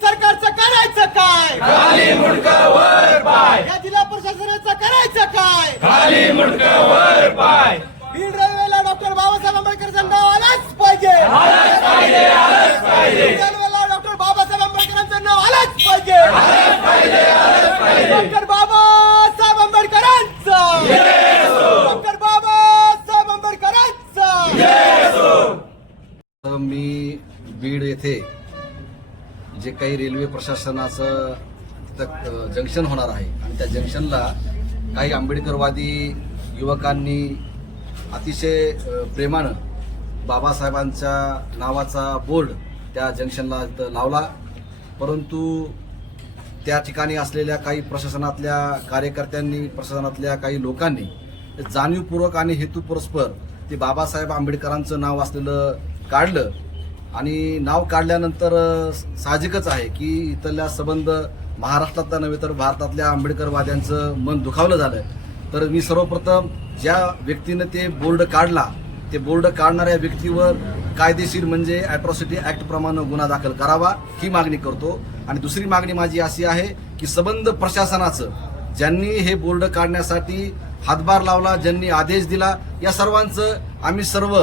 सरकारचं करायचं काय? खाली मुंडक वर पाय. या जिल्हा प्रशासनाचं करायचं काय? खाली मुंडक वर पाय बीड रेल्वेला डॉक्टर बाबासाहेब आंबेडकरचं नाव आलंच पाहिजे आलंच पाहिजे आलंच पाहिजे बीड रेल्वेला डॉक्टर बाबासाहेब आंबेडकरांचं नाव आलंच पाहिजे डॉक्टर बाबासाहेब आंबेडकरांचं डॉक्टर बाबासाहेब आंबेडकरांचं तर मी बीड येथे जे काही रेल्वे प्रशासनाचं तिथं जंक्शन होणार आहे. आणि त्या जंक्शनला काही आंबेडकरवादी युवकांनी अतिशय प्रेमानं बाबासाहेबांच्या नावाचा बोर्ड त्या जंक्शनला इथं लावला. परंतु त्या ठिकाणी असलेल्या काही प्रशासनातल्या कार्यकर्त्यांनी प्रशासनातल्या काही लोकांनी जाणीवपूर्वक आणि हेतुपुरस्पर ते बाबासाहेब आंबेडकरांचं नाव असलेलं काढलं. आणि नाव काढल्यानंतर साहजिकच आहे की इथल्या संबंध महाराष्ट्रातल्या नव्हे तर भारतातल्या आंबेडकरवाद्यांचं मन दुखावलं झालं तर मी सर्वप्रथम ज्या व्यक्तीनं ते बोर्ड काढला ते बोर्ड काढणाऱ्या व्यक्तीवर कायदेशीर म्हणजे ॲट्रॉसिटी ऍक्ट प्रमाणे गुन्हा दाखल करावा ही मागणी करतो. आणि दुसरी मागणी माझी अशी आहे की संबंध प्रशासनाचं ज्यांनी हे बोर्ड काढण्यासाठी हातभार लावला ज्यांनी आदेश दिला या सर्वांचं आम्ही सर्व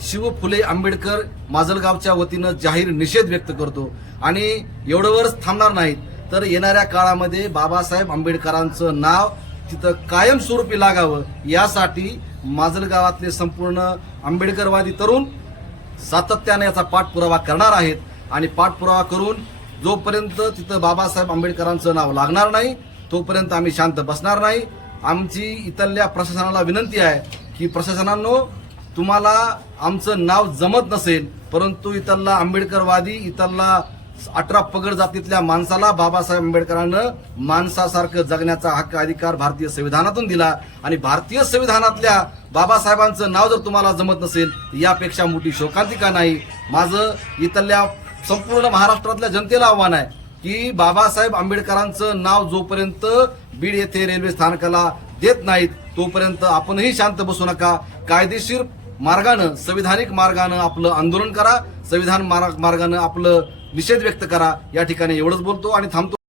शिव फुले आंबेडकर माजलगावच्या वतीनं जाहीर निषेध व्यक्त करतो. आणि एवढंवरच थांबणार नाहीत तर येणाऱ्या काळामध्ये बाबासाहेब आंबेडकरांचं नाव तिथं कायमस्वरूपी लागावं यासाठी माजलगावातले संपूर्ण आंबेडकरवादी तरुण सातत्याने याचा पाठपुरावा करणार आहेत. आणि पाठपुरावा करून जोपर्यंत तिथं बाबासाहेब आंबेडकरांचं नाव लागणार नाही तोपर्यंत आम्ही शांत बसणार नाही. आमची इथल्या प्रशासनाला विनंती आहे की प्रशासनानं तुम्हाला आमचं नाव जमत नसेल परंतु इथला आंबेडकरवादी इथला अठरा पगड जातीतल्या माणसाला बाबासाहेब आंबेडकरानं माणसासारखं जगण्याचा हक्क अधिकार भारतीय संविधानातून दिला. आणि भारतीय संविधानातल्या बाबासाहेबांचं नाव जर तुम्हाला जमत नसेल यापेक्षा मोठी शोकांतिका नाही? माझं इथल्या संपूर्ण महाराष्ट्रातल्या जनतेला आव्हान आहे की बाबासाहेब आंबेडकरांचं नाव जोपर्यंत बीड येथे रेल्वे स्थानकाला देत नाहीत तोपर्यंत आपणही शांत बसू नका. कायदेशीर मार्गानं संविधानिक मार्गानं आपलं आंदोलन करा संविधान मार्ग- मार्गानं आपलं निषेध व्यक्त करा या ठिकाणी एवढंच बोलतो आणि थांबतो.